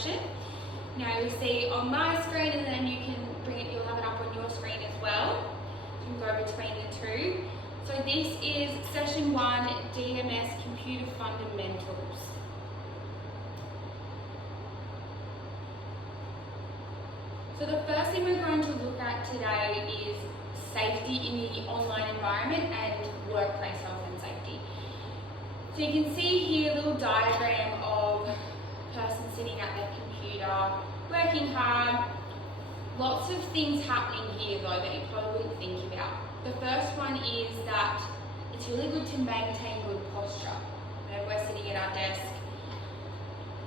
session. Now you'll see on my screen, and then you'll have it up on your screen as well. You can go between the two. So this is session 1, DMS Computer Fundamentals. So the first thing we're going to look at today is safety in the online environment and workplace health and safety. So you can see here a little diagram of a person sitting at their computer, working hard. Lots of things happening here though that you probably wouldn't think about. The first one is that it's really good to maintain good posture. Whenever we're sitting at our desk,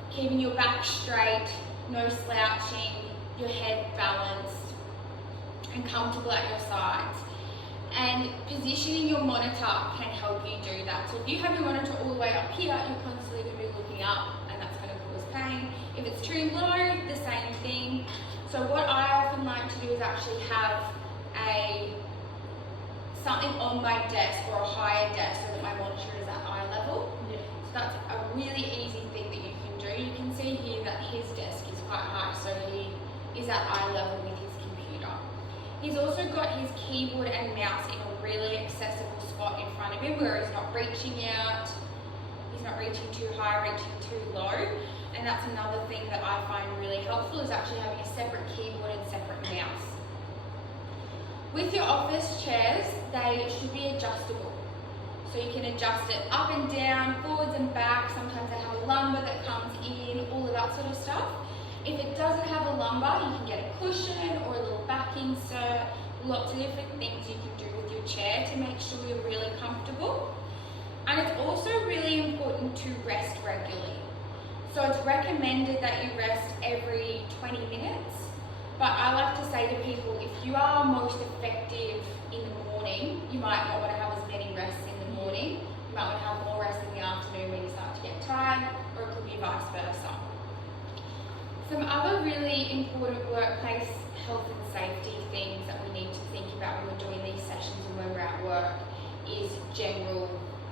keeping your back straight, no slouching, your head balanced and comfortable at your sides. And positioning your monitor can help you do that. So if you have your monitor all the way up here, you're constantly going to be looking up, and that's going to cause pain. If it's too low, the same thing. So what I often like to do is actually have something on my desk or a higher desk so that my monitor is at eye level. Yeah. So that's a really easy thing that you can do. You can see here that his desk is quite high, so he is at eye level with his computer. He's also got his keyboard and mouse in a really accessible spot in front of him where he's not reaching out, he's not reaching too high, reaching too low. And that's another thing that I find really helpful, is actually having a separate keyboard and separate mouse. With your office chairs, they should be adjustable. So you can adjust it up and down, forwards and back. Sometimes they have a lumbar that comes in, all of that sort of stuff. If it doesn't have a lumbar, you can get a cushion or a little back insert. Lots of different things you can do with your chair to make sure you're really comfortable. And it's also really important to rest regularly. So it's recommended that you rest every 20 minutes. But I like to say to people, if you are most effective in the morning, you might not want to have as many rests in the morning. You might want to have more rest in the afternoon when you start to get tired, or it could be vice versa. Some other really important workplace health and safety things that we need to think about when we're doing these sessions and when we're at work is general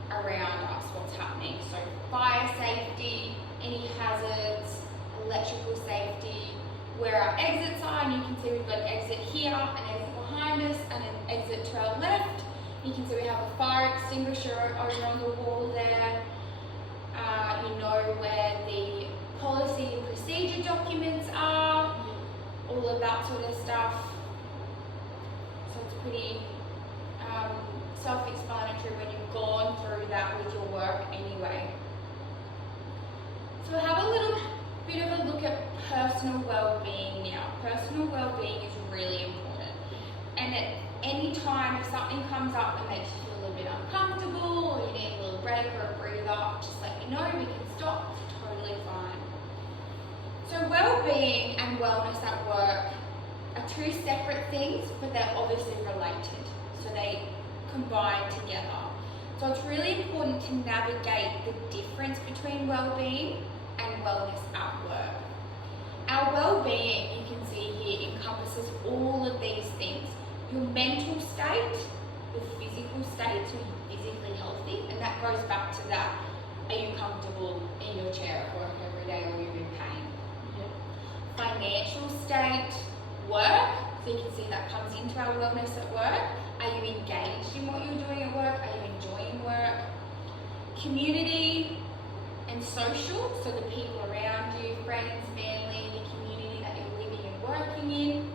around us, what's happening. So fire safety, any hazards, electrical safety, where our exits are, and you can see we've got an exit here, an exit behind us, and an exit to our left. You can see we have a fire extinguisher over on the wall there. You know where the policy and procedure documents are, all of that sort of stuff. So it's pretty self-explanatory when you've gone through that with your work anyway. So have a little bit of a look at personal well-being now. Personal well-being is really important. And at any time, if something comes up that makes you feel a little bit uncomfortable, or you need a little break or a breather, just let me know, we can stop, it's totally fine. So well-being and wellness at work are two separate things, but they're obviously related. So they combine together. So it's really important to navigate the difference between well-being and wellness at work. Our well-being, you can see here, encompasses all of these things. Your mental state, your physical state, so you're physically healthy, and that goes back to that, are you comfortable in your chair at work every day, or are you in pain? Financial state, work, so you can see that comes into our wellness at work. Are you engaged in what you're doing at work? Are you enjoying work? Community and social, so the people around you, friends, family, the community that you're living and working in.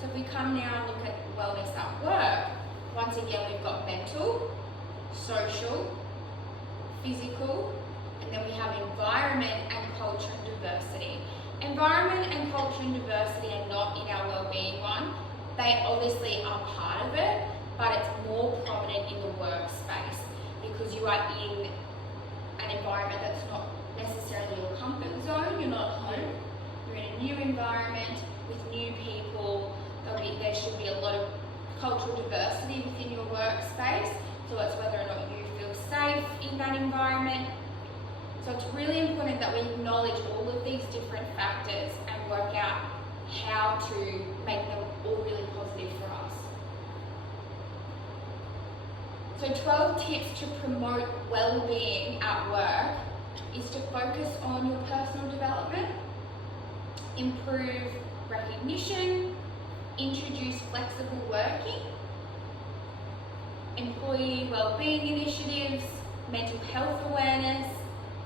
So if we come now and look at wellness at work, once again we've got mental, social, physical, and then we have environment and culture and diversity. Environment and culture and diversity are not in our wellbeing one. They obviously are part of it, but it's more prominent in the workspace because you are in an environment that's not necessarily your comfort zone. You're not home. You're in a new environment with new people. There should be a lot of cultural diversity within your workspace. So it's whether or not you feel safe in that environment. So it's really important that we acknowledge all of these different factors and work out how to make them all really positive for us. So 12 tips to promote well-being at work is to focus on your personal development, improve recognition, introduce flexible working, employee wellbeing initiatives, mental health awareness,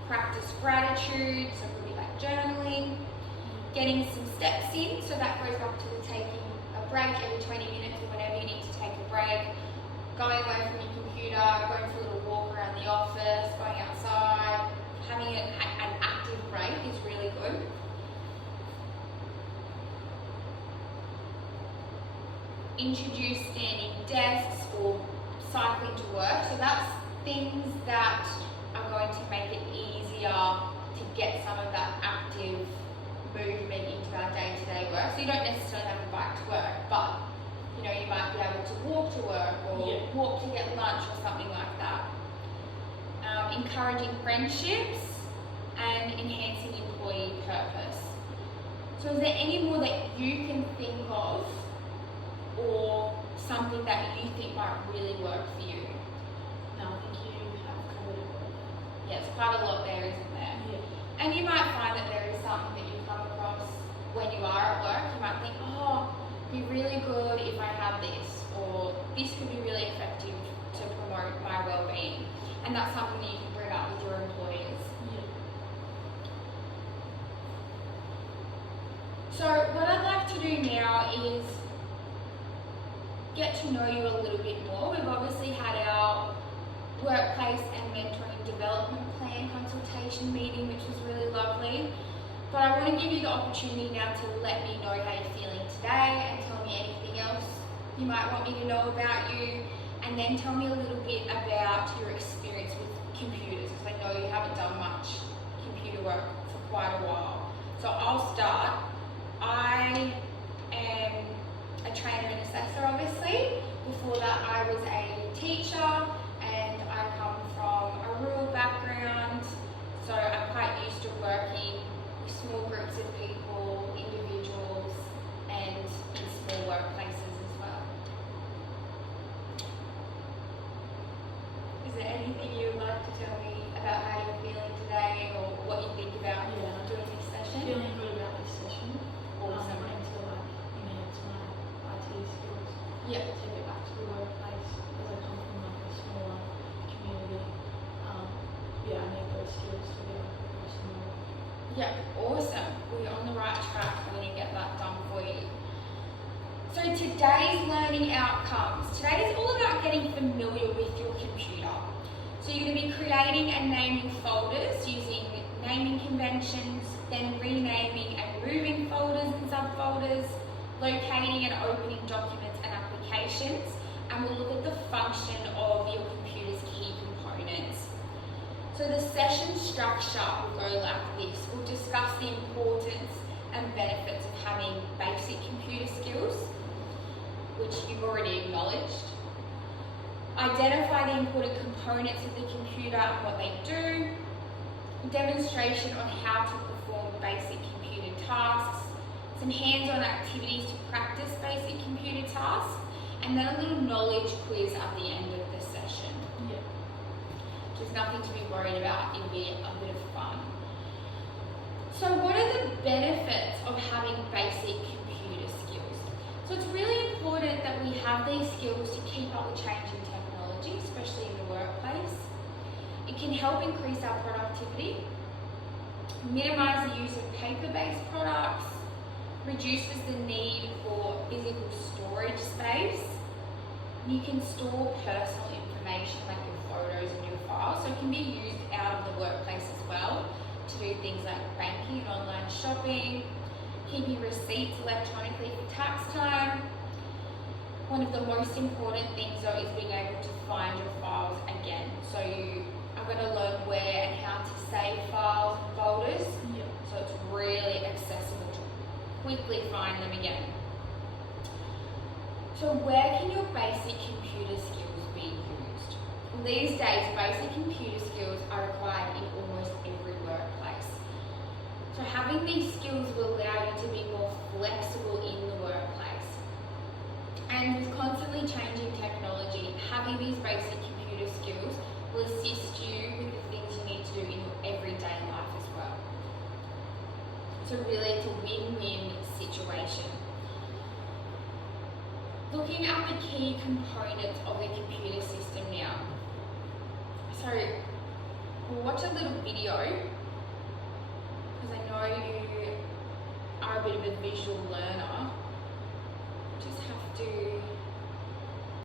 practice gratitude, so it could be like journaling, getting some steps in, so that goes back to the taking a break every 20 minutes or whenever you need to take a break, going away from your computer, going for a little walk around the office, going outside, having an active break is really good. Introduce standing desks or cycling to work. So that's things that are going to make it easier to get some of that active movement into our day-to-day work. So you don't necessarily have to bike to work, but you know, you might be able to walk to work or walk to get lunch or something like that. Encouraging friendships and enhancing employee purpose. So is there any more that you can think of or something that you think might really work for you? No, I think you have covered it all. Yeah, it's quite a lot there, isn't there? Yeah. And you might find that there is something that you come across when you are at work. You might think, oh, it'd be really good if I have this, or this could be really effective to promote my well-being. And that's something that you can bring up with your employers. Yeah. So what I'd like to do now is get to know you a little bit more. We've obviously had our workplace and mentoring development plan consultation meeting, which was really lovely. But I want to give you the opportunity now to let me know how you're feeling today and tell me anything else you might want me to know about you, and then tell me a little bit about your experience with computers, because I know you haven't done much computer work for quite a while. So I'll start. I am a trainer and assessor, obviously. Before that I was a teacher, and I come from a rural background, so I'm quite used to working with small groups of people, individuals, and in small workplaces as well. Is there anything you would like to tell me about how you're feeling today, or what you think about doing this session? Feeling good about this session. Awesome. And to enhance my IT skills. Yep. To get back to the workplace, as I come from like a smaller community. I need those skills to be able to progress in my life. Yep, awesome. Well, you're on the right track when you get that done for you. So today's learning outcomes. Today is all about getting familiar with your computer. So you're going to be creating and naming folders using naming conventions, then renaming and moving folders and subfolders, locating and opening documents and applications, and we'll look at the function of your computer's key components. So the session structure will go like this. We'll discuss the importance and benefits of having basic computer skills, which you've already acknowledged. Identify the important components of the computer and what they do. Demonstration on how to perform basic computer tasks. Some hands-on activities to practice basic computer tasks. And then a little knowledge quiz at the end of the session. Yeah. There's nothing to be worried about, it'll be a bit of fun. So what are the benefits of having basic computer skills? So it's really important that we have these skills to keep up with changing technology, especially in the workplace. It can help increase our productivity, minimise the use of paper-based products, reduces the need for physical storage space. You can store personal information like your photos and your files, so it can be used out of the workplace as well to do things like banking and online shopping, keeping receipts electronically for tax time. One of the most important things though is being able to find your files again. So you are going to learn where and how to save files and folders, so it's really accessible to quickly find them again. So where can your basic computer skills be used? Well, these days, basic computer skills are required in almost every workplace. So having these skills will allow you to be more flexible in the workplace. And with constantly changing technology, having these basic computer skills will assist you with the things you need to do in your everyday life as well. So really it's a win-win situation. Looking at the key components of the computer system now. So we'll watch a little video because I know you are a bit of a visual learner. Just have to